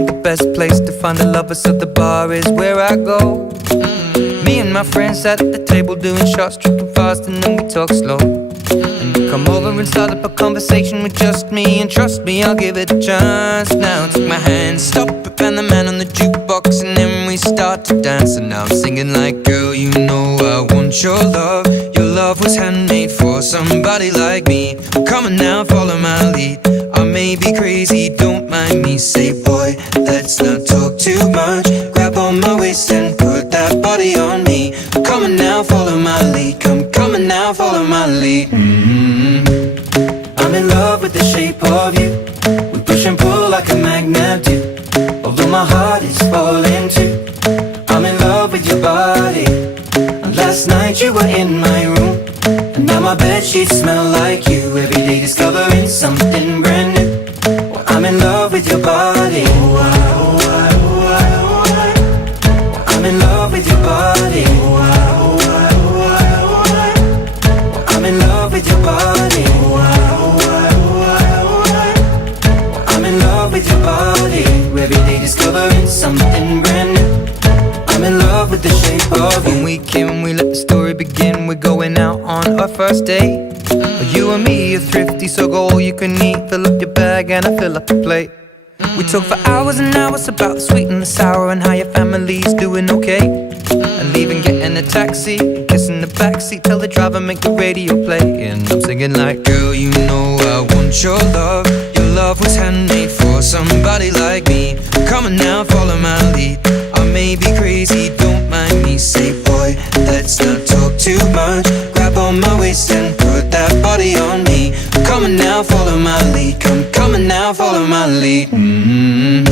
think the best place to find a lover, so the bar is where I go. Me and my friends sat at the table doing shots, tripping fast, and then we talk slow. And you come over and start up a conversation with just me, and trust me, I'll give it a chance. Now take my hand, stop it, and the man on the jukebox, and then we start to dance. And now I'm singing like, girl, you know I want your love. Your love was handmade for somebody like me. Come on now, follow my lead. I may be crazy, don't mind me. Say, boy, let's not talk too much. Grab on my waist and put that body on me. Come on now, follow my lead. Come on now, follow my lead. I'm in love with the shape of you. We push and pull like a magnet do. Although my heart is falling too, I'm in love with your body. And last night you were in my room, and now my bedsheets smell like you. Every day discovering something brand new. Well, I'm in love with your body. I'm in love with your body. I'm in love with your body. I'm in love with your body. Every day discovering something brand new. I'm in love with the shape of you. When we came, we let the story begin. We're going out on our first date. You and me are thrifty, so go all you can eat. Fill up your bag and I fill up the plate. We talk for hours and hours about the sweet and the sour, and how your family's doing okay. And leaving, getting a taxi, kissing the backseat, tell the driver make the radio play. And I'm singing like, girl, you know I want your love. Your love was handmade for somebody like me. Come on now, follow my lead. I may be crazy, don't mind me. Say, boy, let's not talk too much. Grab on my waist and put that body on me. Come on now, follow my lead. Come on now, follow my lead. I'm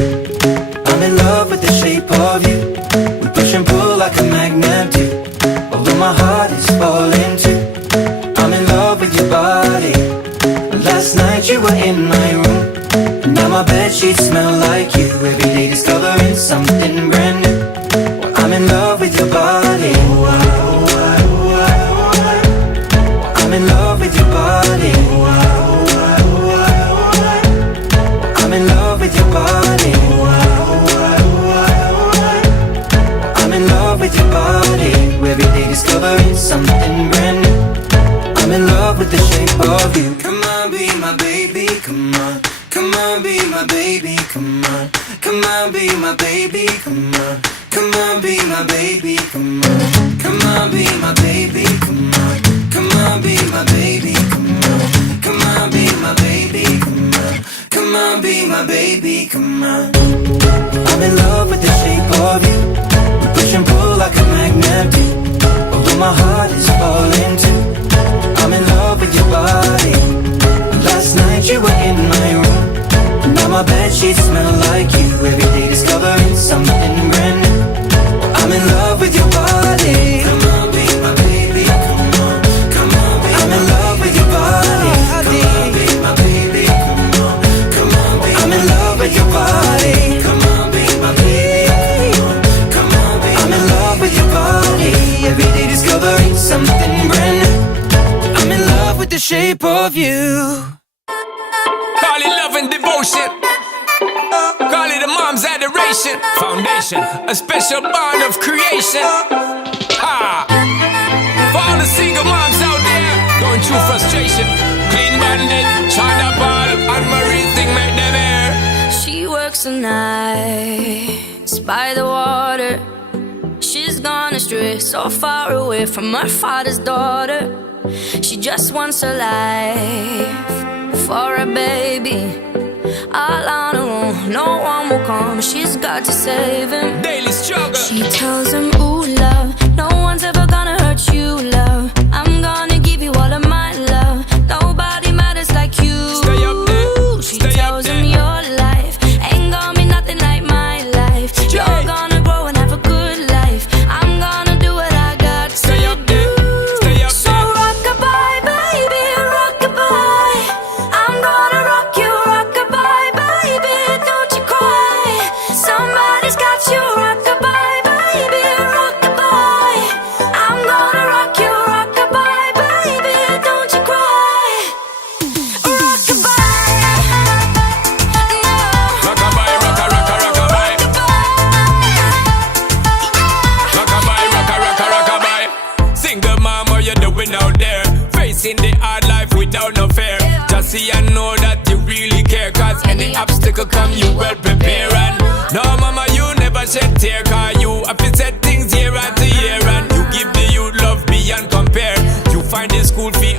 in love with the shape of you. We push and pull like a magnet do. Although my heart is falling too, I'm in love with your body. Last night you were in my room, and now my bedsheets smell like you. Every day discovering something brand new. Well, I'm in love with your body. I'm in love with your body. I'm in love with your body. I'm in love with your body. Every day discovering something brand new. I'm in love with the shape of you. Come on, be my baby, come on. Come on, be my baby, come on. Come on, be my baby, come on. Come on, be my baby, come on. Come on, be my baby, come on. Come on, be my baby, come on. Come on, be my baby, come on. Come on, be my baby, come on. I'm in love with the shape of you. We push and pull like a magnet do. Although my heart is falling too, I'm in love with your body. Last night you were in my room, and now my bedsheets smell like you. Every day discovering something brand new. I'm in love with your body. Come on, be my baby, come on. Come on, be I'm in love with your body. Come on, be my baby, come on. Come on, be I'm in love with your body. Come on, be my baby, come on. Come on, be I'm in love with your body. Every day discovering something brand new. I'm in love with the shape of you. Call it love and devotion. Call it a mom's adoration. Foundation, a special bond of creation. Ah, for all the single moms out there going through frustration. Clean Bandit, China Ball, and Marie thing make them air. She works the nights by the water. She's gone astray, so far away from her father's daughter. She just wants a life for a baby. All on her own, no one will come. She's got to save him. Daily struggle. She tells him, ooh, love, no one's ever gonna hurt you, love. I'm gonna give you all of my love. Nobody matters like you. Stay up there. She Stay tells up him there. your life ain't gonna be nothing like my life. You're gonna grow and have a good life. I'm gonna do what I got Stay to up there. do. Stay up So there. rock-a-bye, baby, rock-a-bye. I'm gonna rock you, rock-a-bye, baby, don't you cry. Somebody's got you, rock-a-bye, baby, rock-a-bye.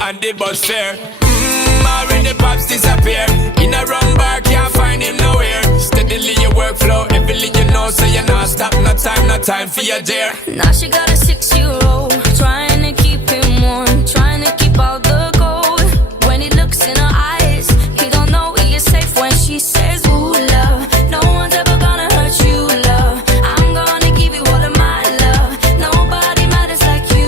and the bus fare. Already pops disappear. In a wrong bar, can't find him nowhere. Steadily your workflow, everything you know, so you're not stop, no time for your dear. Now she got a 6-year-old, trying to keep him warm, trying to keep out the cold. When he looks in her eyes, he don't know he is safe when she says, ooh, love, no one's ever gonna hurt you, love. I'm gonna give you all of my love. Nobody matters like you.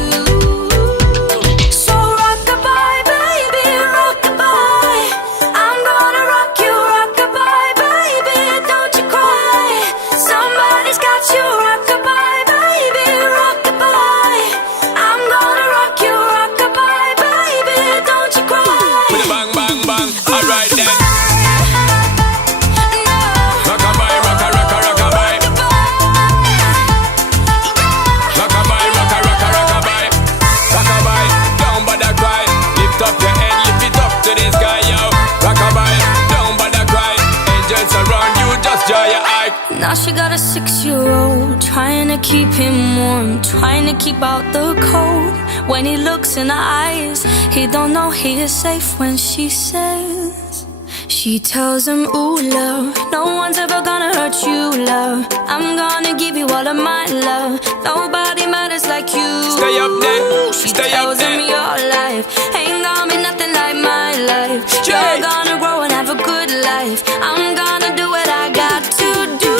So rock-a-bye, baby, rock-a-bye. I'm gonna rock you, rock-a-bye, baby, don't you cry. Somebody's got you, rock-a-bye, baby, rock-a-bye. I'm gonna rock you, rock-a-bye, baby, don't you cry. With a bang, bang, bang, alright then. No. Rock-a-bye, rock-a-bye. Rock-a-bye, rock-a-bye. Rock-a-bye, don't bother cry. Lift up your head, lift it up to the sky, yo. Rock-a-bye, don't bother cry. Angels around you, just draw your eye. Now she got a 6-year-old, trying to keep him warm, trying to keep out the cold. When he looks in her eyes, he don't know he is safe when she says, she tells him, ooh, love, no one's ever gonna hurt you, love. I'm gonna give you all of my love. Nobody matters like you. Stay up there, She stay up tells him there. your life ain't gonna be nothing like my life. Straight. You're gonna grow and have a good life. I'm gonna do what I got to do.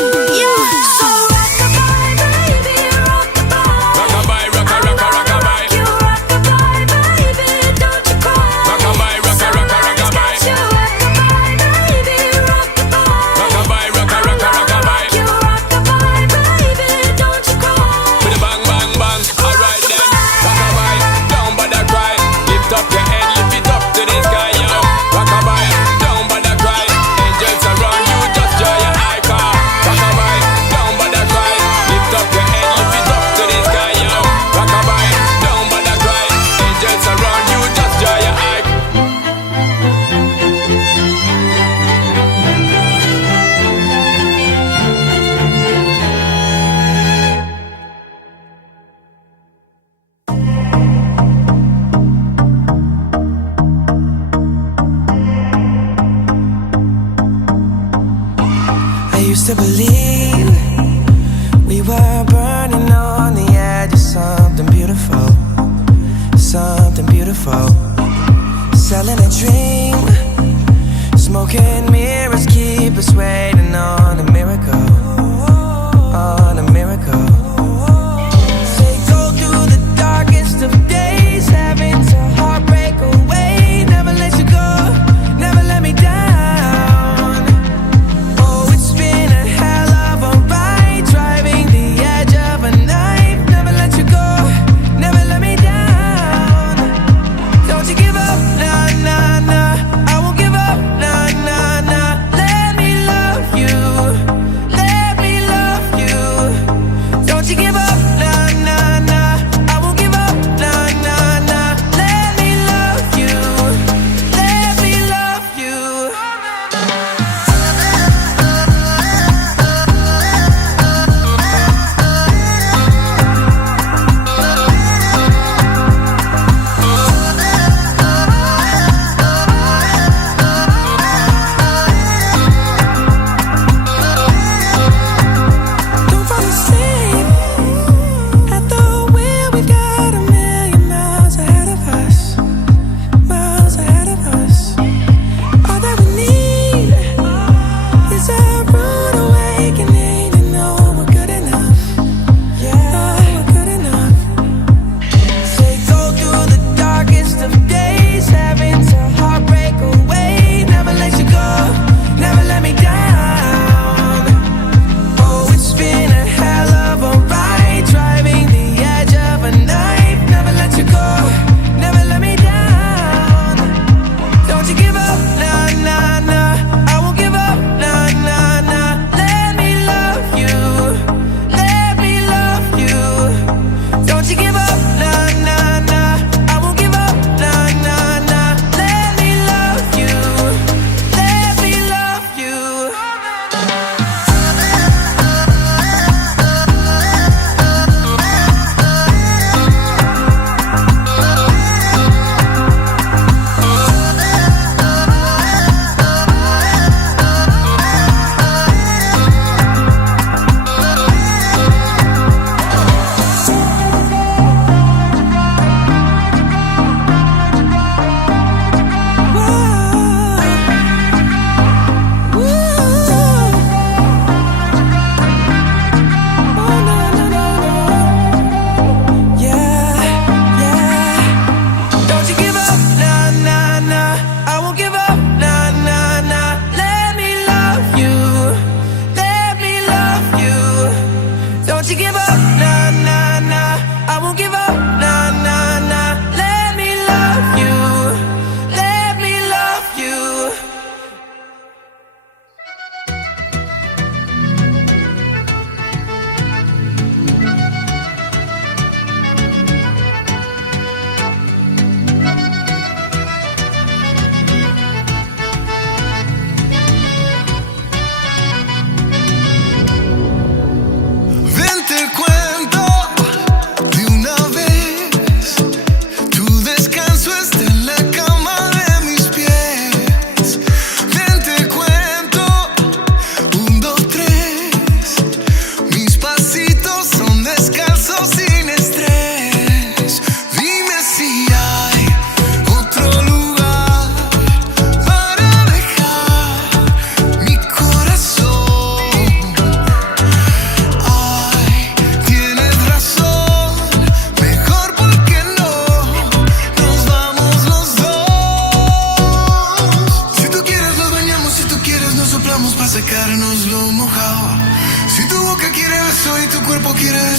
So rock-a-bye, baby, rock-a-bye. Rock-a-bye, rock-a-bye. You rock-a-bye, baby, don't you cry. Rock-a-bye, rock-a-bye. Somebody's got you, rock-a-bye, baby, rock-a-bye. Rock-a-bye, rock-a-bye. You rock-a-bye, baby, don't you cry. With a bang, bang, bang, alright then. Rock-a-bye, don't bother cry. Lift up your head, lift it up to the sky, yo. Rock-a-bye, don't bother cry. Angels around you, just draw your eye car. Rock-a-bye, don't bother cry. Lift up your head, lift it up to the sky, yo. Rock-a-bye, don't bother cry. Angels around you, just draw your eye. I used to believe we were burning on the edge of something beautiful, something beautiful. Selling a dream, smoking mirrors keep us waiting on a miracle, on a miracle. Say go through the darkest of days, having to heartbreak away. Never let you go, never let me down. Oh, it's been a hell of a ride, driving the edge of a knife. Never let you go, never let me down. Don't you give up, nah, nah, nah. I won't give up, nah, nah, nah. Let me love you.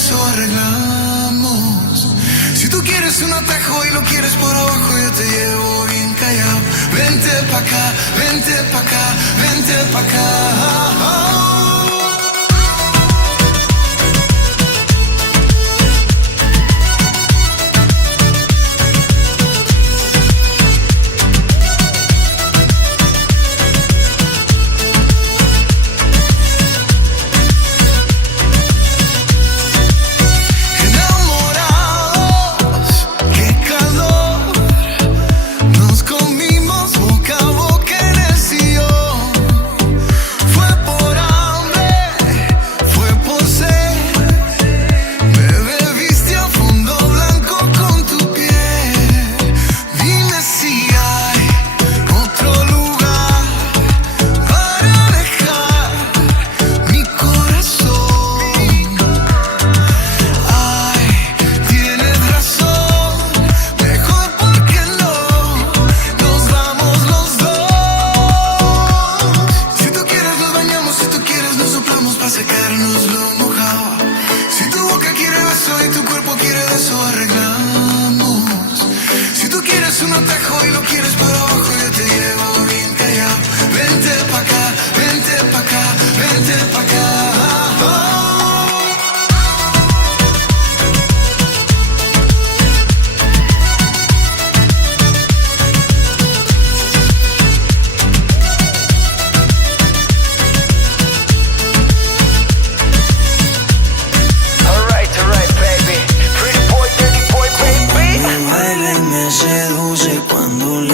eso arreglamos. Si tú quieres un atajo y lo quieres por abajo, yo te llevo bien callado. Vente pa' acá, vente pa' acá, vente pa' acá.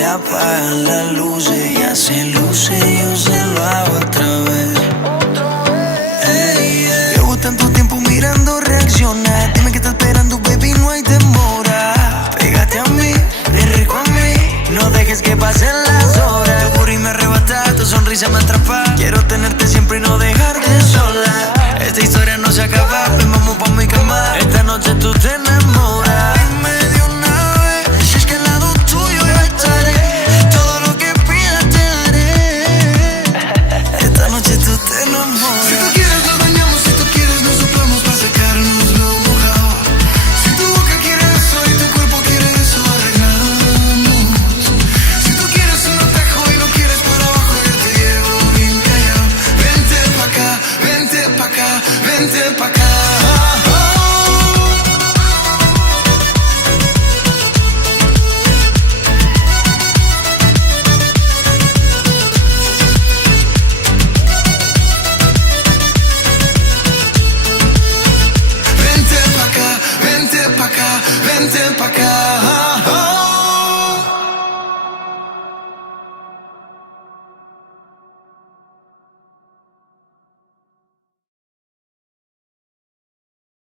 Apagan las luces, ella se luce, yo se lo hago otra vez. Hey, yeah. Llevo tanto tiempo mirando reaccionar. Dime que estás esperando, baby, no hay demora. Pégate a mí, de rico a mí, no dejes que pasen las horas. Tu booty me arrebata, tu sonrisa me atrapa. Quiero tenerte siempre y no dejarte sola. Esta historia no se acaba, ven, vamos pa' mi cama. Esta noche tú te enamoras. Dime de una vez, si es que al lado tuyo yo estaré. Vente pa' acá.